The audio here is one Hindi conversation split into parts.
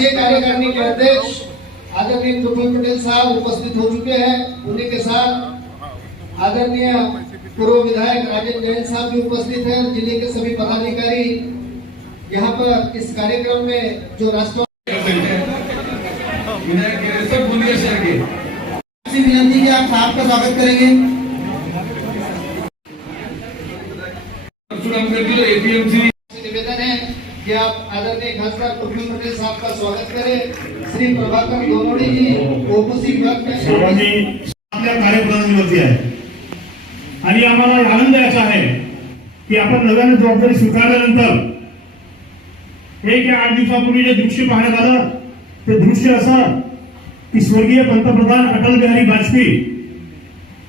राष्ट्रीय कार्यकारिणी के अध्यक्ष आदरणीय प्रफुल्ल पटेल साहब उपस्थित हो चुके हैं। उन्हीं के साथ आदरणीय पूर्व विधायक राजेंद्र जैन साहब भी उपस्थित हैं। जिले के सभी पदाधिकारी यहाँ पर इस कार्यक्रम में जो राष्ट्र विनती की आप साहब का स्वागत करेंगे। निवेदन है कि आप आदरणीय खासदार प्रफुल्ल पटेल साहब का स्वागत करें। श्री प्रभाकर गोमोडी जी ओबीसी विभाग में आपल्या कार्यक्रमावरती आहे आणि आम्हाला आनंद याचा आहे की आपण नव्याने जबाबदारी स्वीकारल्यानंतर 1 या 8 दिवसापूर्वी जे दृश्य पाहण्यात आलं ते दृश्य असं की स्वर्गीय पंतप्रधान अटल बिहारी वाजपेयी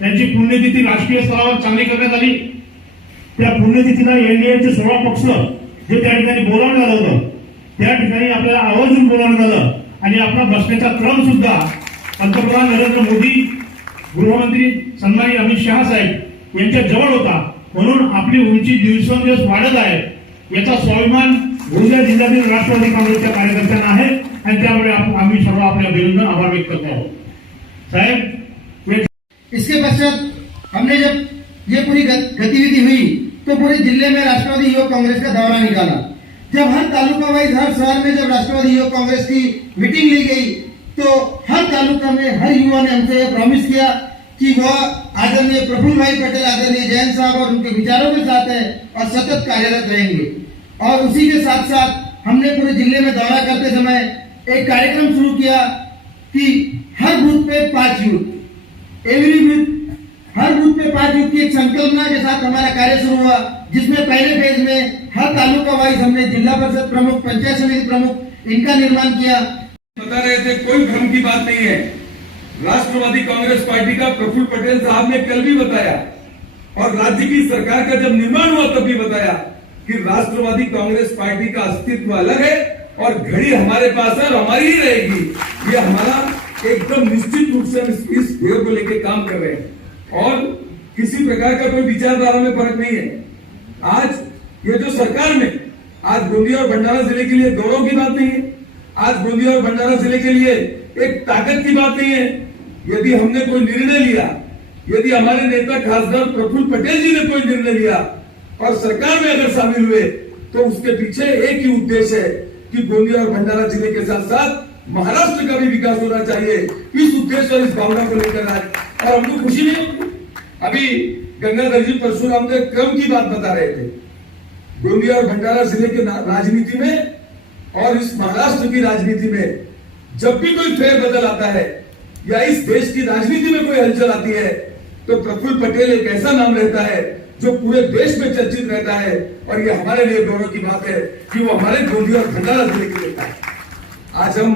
यांची पुण्यतिथी राष्ट्रीय स्तरावर चांगली करण्यात आली। त्या पुण्यतिथीला एनडीएचे 16 पक्ष जे त्या ठिकाणी बोलावण्यात आलं होतं त्या ठिकाणी आपल्याला आवर्जून बोलावण्यात आलं आणि आपला बसण्याचा क्रम सुद्धा पंतप्रधान नरेंद्र मोदी, गृहमंत्री सन्माननीय अमित शहा साहेब यांच्या जवळ होता। म्हणून आपली उंची दिवसेंदिवस वाढत आहे याचा स्वाभिमान गोंदिया जिल्ह्यातील राष्ट्रवादी काँग्रेसच्या कार्यकर्त्यांना आहे आणि त्यामुळे आम्ही सर्व आपले अभिनंदन आभार व्यक्त करतो आहोत। साहेब, इसके पश्चात हमने जब ये पूरी गतिविधि हुई तो पूरे जिले में राष्ट्रवादी युवक कांग्रेस का दौरा निकाला। जब हर तालुका वाइज हर शहर में जब राष्ट्रवादी युवक कांग्रेस की मीटिंग ली गई तो हर तालुका में हर युवा ने हमसे यह प्रॉमिस किया कि वह आदरणीय प्रफुल्ल भाई पटेल, आदरणीय जैन साहब और उनके विचारों के साथ है और सतत कार्यरत रहेंगे। और उसी के साथ साथ हमने पूरे जिले में दौरा करते समय एक कार्यक्रम शुरू किया कि हर बूथ पे 5 यूथ, एवरी बूथ, हर बूथ पे 5 यूथ की एक संकल्पना के साथ हमारा कार्य शुरू हुआ, जिसमें पहले फेज में हर तालुका वाइज हमने जिला परिषद प्रमुख, पंचायत समिति प्रमुख इनका निर्माण किया। बता रहे थे कोई भ्रम की बात नहीं है। राष्ट्रवादी कांग्रेस पार्टी का प्रफुल्ल पटेल साहब ने कल भी बताया और राज्य की सरकार का जब निर्माण हुआ तब भी बताया कि राष्ट्रवादी कांग्रेस पार्टी का अस्तित्व अलग है और घड़ी हमारे पास है और हमारी ही रहेगी। ये हमारा एकदम निश्चित रूप से इस ध्येय को लेकर काम कर रहे हैं और किसी प्रकार का कोई विचारधारा में फर्क नहीं है। आज ये जो सरकार में आज गोंदिया और भंडारा जिले के लिए गौरव की बात नहीं है, आज गोंदिया और भंडारा जिले के लिए एक ताकत की बात नहीं है। यदि हमने कोई निर्णय लिया, यदि हमारे नेता खासदार प्रफुल्ल पटेल जी ने कोई निर्णय लिया और सरकार में अगर शामिल हुए तो उसके पीछे एक ही उद्देश्य है कि गोंदिया और भंडारा जिले के साथ साथ महाराष्ट्र का भी विकास होना चाहिए। इस उद्देश्य और इस भावना को लेकर आज और हमको खुशी नहीं होती। अभी गंगाधर जी परशुराम ने क्रम की बात बता रहे थे। गोंदिया और भंडारा जिले के राजनीति में और इस महाराष्ट्र की राजनीति में जब भी कोई फेरबदल आता है या इस देश की राजनीति में कोई हलचल आती है तो प्रफुल्ल पटेल एक ऐसा नाम रहता है जो पूरे देश में चर्चित रहता है और ये हमारे लिए गौरव की बात है कि वो हमारे गोंदिया और भंडारा जिले के नेता है। आज हम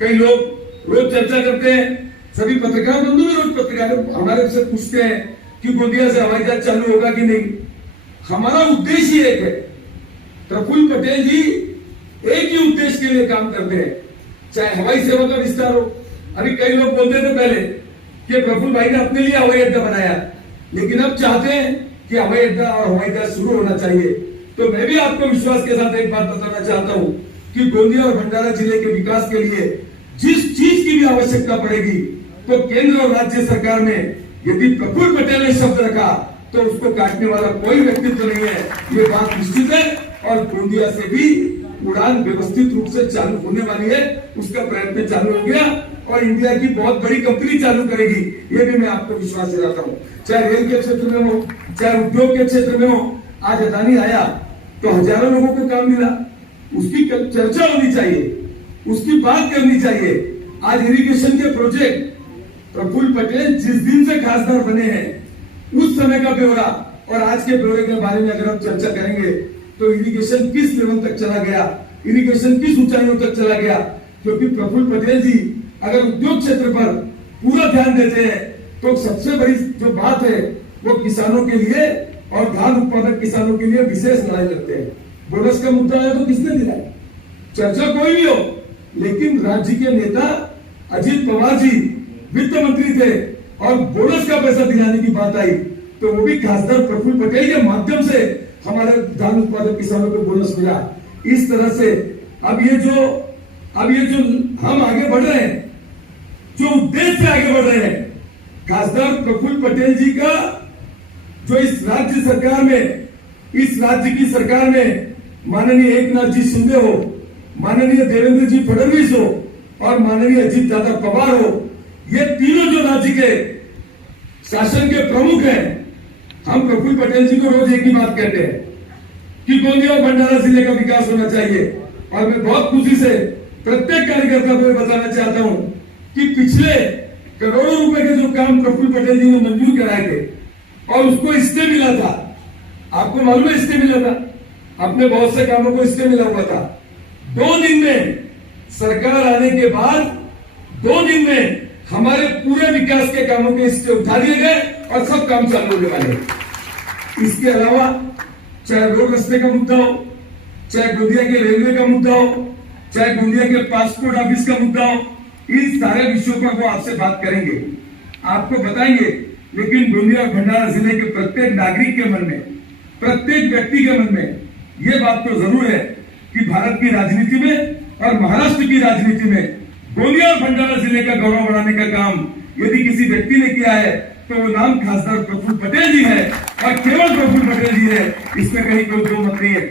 कई लोग रोज चर्चा करते हैं, सभी पत्रकार बंधु भी रोज पत्रकार हमारे से पूछते हैं कि गोंदिया से हवाई जहाज चालू होगा कि नहीं। हमारा उद्देश्य एक है, प्रफुल्ल पटेल जी एक ही उद्देश्य के लिए काम करते हैं, चाहे हवाई सेवा का विस्तार हो। अभी कई लोग बोलते थे पहले कि प्रफुल्ल भाई ने अपने लिए हवाई अड्डा बनाया, लेकिन अब चाहते हैं कि हवाई अड्डा और हवाई जहाज शुरू होना चाहिए। तो मैं भी आपको विश्वास के साथ एक बात बताना चाहता हूं कि गोंदिया और भंडारा जिले के विकास के लिए जिस चीज की भी आवश्यकता पड़ेगी तो केंद्र और राज्य सरकार में यदि प्रफुल्ल पटेल ने शब्द रखा तो उसको काटने वाला कोई व्यक्तित्व नहीं है। ये बात निश्चित है और गोंदिया से भी उड़ान व्यवस्थित रूप से चालू होने वाली है, उसका प्रयत्न चालू हो गया और इंडिया की बहुत बड़ी कंपनी चालू करेगी, ये भी मैं आपको विश्वास दिलाता हूँ। चाहे रेल के क्षेत्र में हो, चाहे उद्योग के क्षेत्र में हो। आज अदानी आया तो हजारों लोगों को काम मिला, उसकी चर्चा होनी चाहिए, उसकी बात करनी चाहिए। आज इरिगेशन के प्रोजेक्ट प्रफुल्ल पटेल जिस दिन से खासदार बने हैं उस समय का ब्यौरा और आज के ब्यौरे के बारे में अगर हम चर्चा करेंगे तो इरिगेशन किस लेवल तक चला गया, इरिगेशन किस ऊंचाइयों तक चला गया। क्योंकि प्रफुल्ल पटेल जी अगर उद्योग क्षेत्र पर पूरा ध्यान देते हैं तो सबसे बड़ी जो बात है वो किसानों के लिए और धान उत्पादक किसानों के लिए विशेष लड़ाई लड़ते हैं। बोनस का मुद्दा है तो किसने दिलाया, चर्चा कोई भी हो, लेकिन राज्य के नेता अजीत पवार जी वित्त मंत्री थे और बोनस का पैसा दिलाने की बात आई तो वो भी खासदार प्रफुल्ल पटेल के माध्यम से हमारे धान उत्पादक किसानों को बोनस मिला। इस तरह से अब ये जो अब ये जो हम आगे बढ़ रहे हैं, जो उद्देश्य से आगे बढ़ रहे हैं, खासदार प्रफुल्ल पटेल जी का जो इस राज्य सरकार में, इस राज्य की सरकार में माननीय एकनाथ जी शिंदे हो, माननीय देवेंद्र जी फडणवीस हो और माननीय अजीत दादा पवार हो, ये तीनों जो राज्य के शासन के प्रमुख हैं, हम प्रफुल्ल पटेल जी को रोज एक ही बात कहते हैं कि गोंदिया और भंडारा जिले का विकास होना चाहिए। और मैं बहुत खुशी से प्रत्येक कार्यकर्ता को बताना चाहता हूं कि पिछले करोड़ों रुपए के जो काम प्रफुल्ल पटेल जी ने मंजूर कराए थे और उसको स्टे मिला था, आपको मालूम है स्टे मिला था, अपने बहुत से कामों को स्टे मिला हुआ था। 2 दिन में सरकार आने के बाद 2 दिन में हमारे पूरे विकास के कामों के स्टे उठा दिए गए और सब काम चालू होने वाले। इसके अलावा चाहे रोड रास्ते का मुद्दा हो, चाहे गोंदिया के रेलवे का मुद्दा हो, चाहे गोंदिया के पासपोर्ट ऑफिस का मुद्दा हो, इन सारे विषयों पर वो आपसे बात करेंगे, आपको बताएंगे। लेकिन गोंदिया और भंडारा जिले के प्रत्येक नागरिक के मन में, प्रत्येक व्यक्ति के मन में ये बात तो जरूर है कि भारत की राजनीति में और महाराष्ट्र की राजनीति में गोंदिया और भंडारा जिले का गौरव बढ़ाने का काम यदि किसी व्यक्ति ने किया है तो वो नाम खासदार प्रफुल्ल पटेल जी है और केवल प्रफुल्ल पटेल जी है, इसमें कहीं कोई दो मत नहीं है।